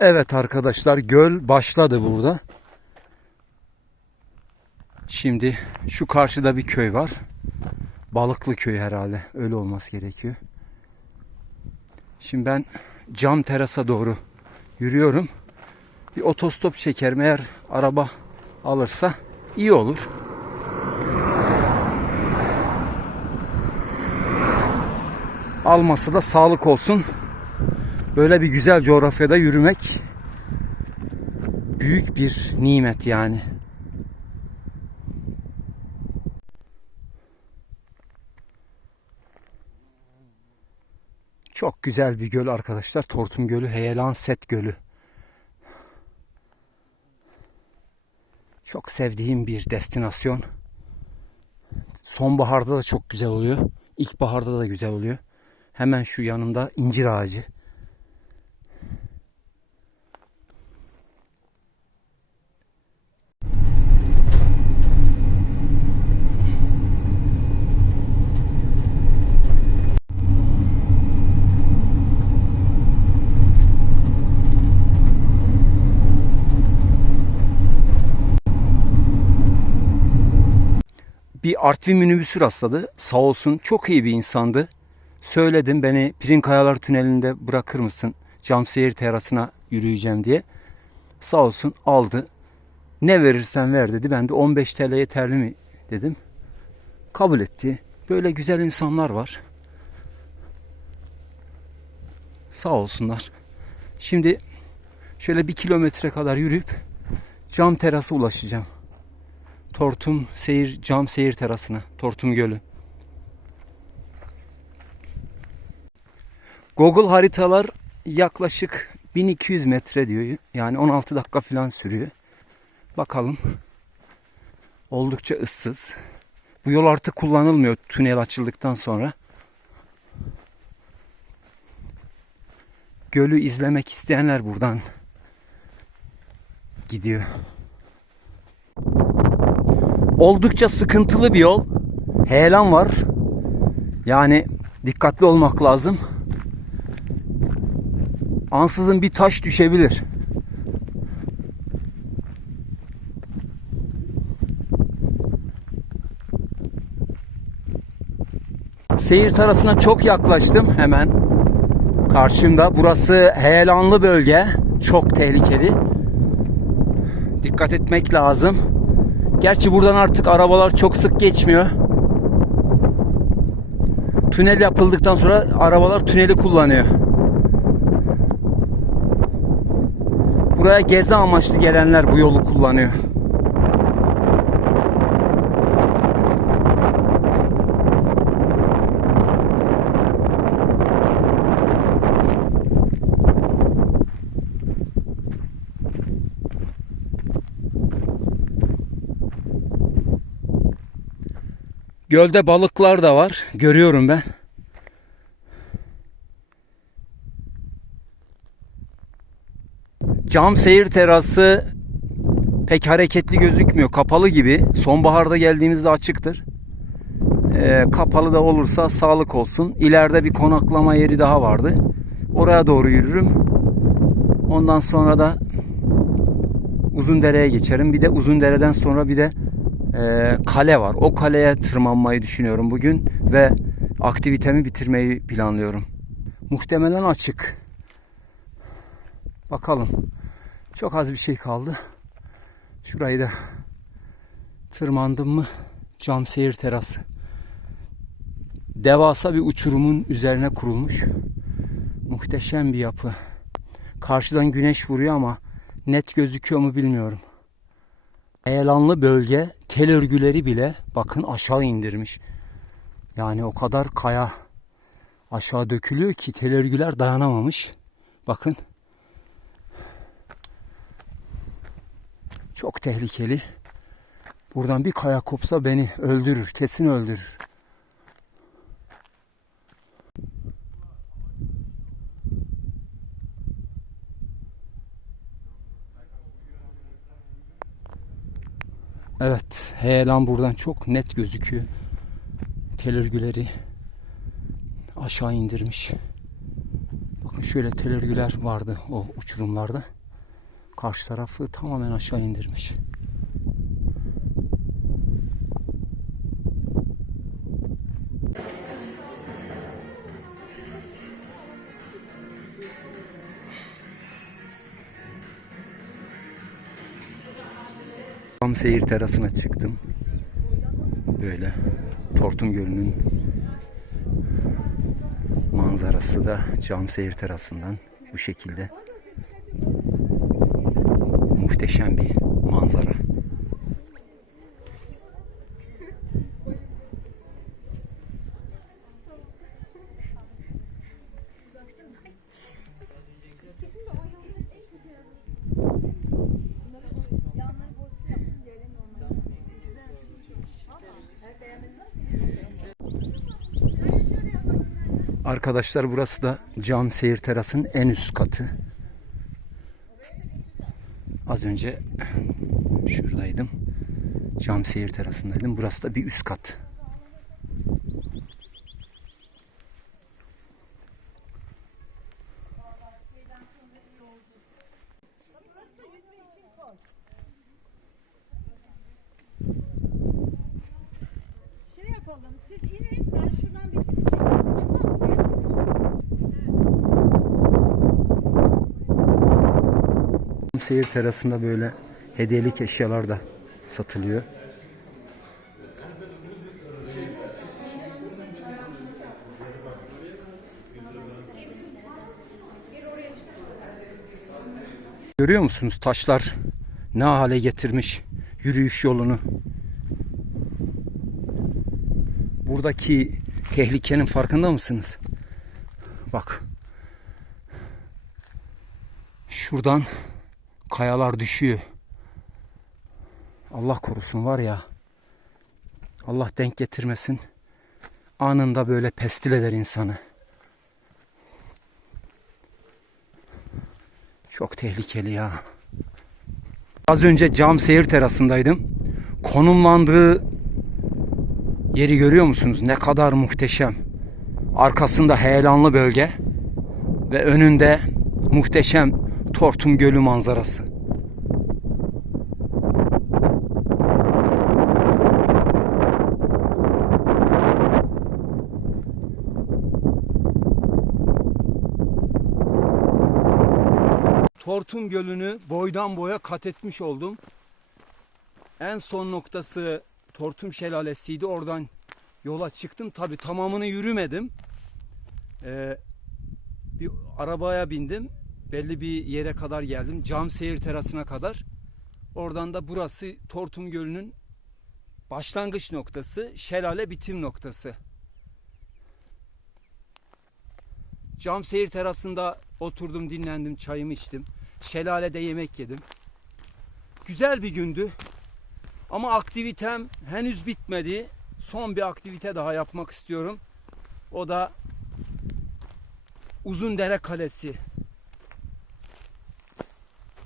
Evet arkadaşlar göl başladı burada. Şimdi şu karşıda bir köy var. Balıklı köy herhalde. Öyle olması gerekiyor. Şimdi ben cam terasa doğru yürüyorum. Bir otostop çekerim eğer araba alırsa iyi olur. Alması da sağlık olsun. Böyle bir güzel coğrafyada yürümek büyük bir nimet yani. Çok güzel bir göl arkadaşlar. Tortum Gölü, Heyelan Set Gölü. Çok sevdiğim bir destinasyon. Sonbaharda da çok güzel oluyor. İlkbaharda da güzel oluyor. Hemen şu yanında incir ağacı. Bir Artvin minibüsü rastladı. Sağ olsun çok iyi bir insandı. Söyledim beni Pirinkayalar Tüneli'nde bırakır mısın? Camseyir terasına yürüyeceğim diye. Sağ olsun aldı. Ne verirsen ver dedi. Ben de 15 TL yeterli mi dedim. Kabul etti. Böyle güzel insanlar var. Sağ olsunlar. Şimdi şöyle bir kilometre kadar yürüyüp cam terasa ulaşacağım. Tortum seyir cam seyir terasına, Tortum Gölü. Google haritalar yaklaşık 1200 metre diyor. Yani 16 dakika falan sürüyor. Bakalım. Oldukça ıssız. Bu yol artık kullanılmıyor tünel açıldıktan sonra. Gölü izlemek isteyenler buradan gidiyor. Oldukça sıkıntılı bir yol. Heyelan var. Yani dikkatli olmak lazım. Ansızın bir taş düşebilir. Seyir tarafına çok yaklaştım hemen. Karşımda. Burası heyelanlı bölge. Çok tehlikeli. Dikkat etmek lazım. Gerçi buradan artık arabalar çok sık geçmiyor. Tünel yapıldıktan sonra arabalar tüneli kullanıyor. Buraya gezi amaçlı gelenler bu yolu kullanıyor. Gölde balıklar da var. Görüyorum ben. Cam seyir terası pek hareketli gözükmüyor. Kapalı gibi. Sonbaharda geldiğimizde açıktır. Ee, kapalı da olursa sağlık olsun. İleride bir konaklama yeri daha vardı. Oraya doğru yürürüm. Ondan sonra da Uzundere'ye geçerim. Bir de Uzundere'den sonra bir de e, kale var. O kaleye tırmanmayı düşünüyorum bugün ve aktivitemi bitirmeyi planlıyorum. Muhtemelen açık. Bakalım. Çok az bir şey kaldı. Şurayı da tırmandım mı cam seyir terası. Devasa bir uçurumun üzerine kurulmuş. Muhteşem bir yapı. Karşıdan güneş vuruyor ama net gözüküyor mu bilmiyorum. Heyelanlı bölge tel örgüleri bile bakın aşağı indirmiş. Yani o kadar kaya aşağı dökülüyor ki tel örgüler dayanamamış. Bakın. Çok tehlikeli. Buradan bir kaya kopsa beni öldürür. Kesin öldürür. Evet, heyelan buradan çok net gözüküyor. Tel örgüleri aşağı indirmiş. Bakın şöyle tel örgüler vardı o uçurumlarda. Karşı tarafı tamamen aşağı indirmiş. Tam seyir terasına çıktım. Böyle Tortum Gölü'nün manzarası da cam seyir terasından bu şekilde. Muhteşem bir manzara. Arkadaşlar burası da cam seyir terasının en üst katı. Az önce şuradaydım. Cam seyir terasındaydım. Burası da bir üst kat. Şey yapalım, siz inin, ben şuradan bir sizi mı? Cam seyir terasında böyle hediyelik eşyalar da satılıyor. Görüyor musunuz taşlar ne hale getirmiş yürüyüş yolunu. Buradaki tehlikenin farkında mısınız? Bak. Şuradan kayalar düşüyor. Allah korusun var ya. Allah denk getirmesin. Anında böyle pestil eder insanı. Çok tehlikeli ya. Az önce cam seyir terasındaydım. Konumlandığı yeri görüyor musunuz? Ne kadar muhteşem. Arkasında heyelanlı bölge ve önünde muhteşem Tortum Gölü manzarası. Tortum Gölü'nü boydan boya kat etmiş oldum. En son noktası Tortum Şelalesi'ydi. Oradan yola çıktım. Tabi tamamını yürümedim. Ee, bir arabaya bindim. Belli bir yere kadar geldim. Cam seyir terasına kadar. Oradan da burası Tortum Gölü'nün başlangıç noktası, şelale bitim noktası. Cam seyir terasında oturdum, dinlendim, çayımı içtim. Şelalede yemek yedim. Güzel bir gündü. Ama aktivitem henüz bitmedi. Son bir aktivite daha yapmak istiyorum. O da Uzundere Kalesi.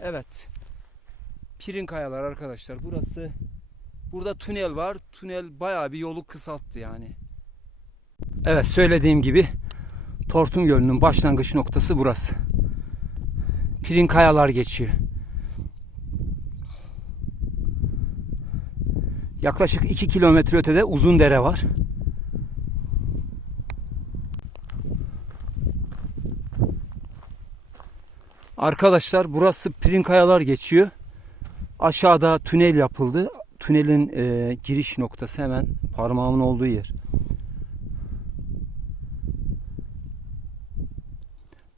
Evet. Pirin Kayalar arkadaşlar. Burası burada tünel var. Tünel bayağı bir yolu kısalttı yani. Evet söylediğim gibi Tortum Gölü'nün başlangıç noktası burası. Pirin Kayalar geçiyor. Yaklaşık 2 kilometre ötede Uzundere var. Arkadaşlar burası Pirin Kayalar geçiyor. Aşağıda tünel yapıldı. Tünelin e, giriş noktası hemen parmağımın olduğu yer.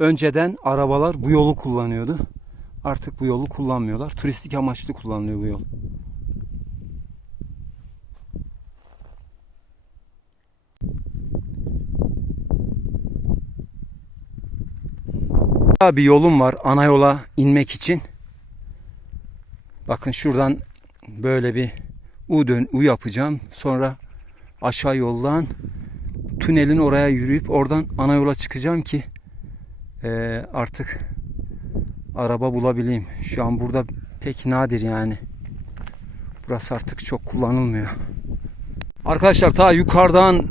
Önceden arabalar bu yolu kullanıyordu. Artık bu yolu kullanmıyorlar. Turistik amaçlı kullanılıyor bu yol. bir yolum var ana yola inmek için. Bakın şuradan böyle bir U dön U yapacağım. Sonra aşağı yoldan tünelin oraya yürüyüp oradan ana yola çıkacağım ki eee, artık araba bulabileyim. Şu an burada pek nadir yani. Burası artık çok kullanılmıyor. Arkadaşlar ta yukarıdan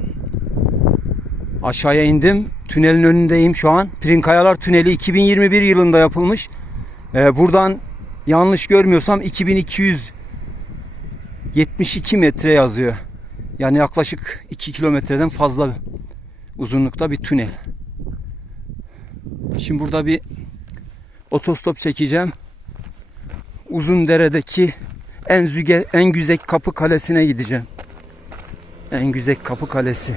Aşağıya indim. Tünelin önündeyim şu an. Prinkayalar Tüneli 2021 yılında yapılmış. Ee, buradan yanlış görmüyorsam 2272 metre yazıyor. Yani yaklaşık 2 kilometreden fazla uzunlukta bir tünel. Şimdi burada bir otostop çekeceğim. Uzundere'deki en züge, en güzel kapı kalesine gideceğim. En güzel kapı kalesi.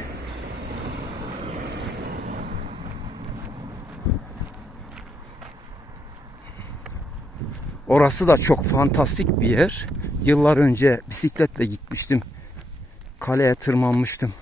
Orası da çok fantastik bir yer. Yıllar önce bisikletle gitmiştim. Kaleye tırmanmıştım.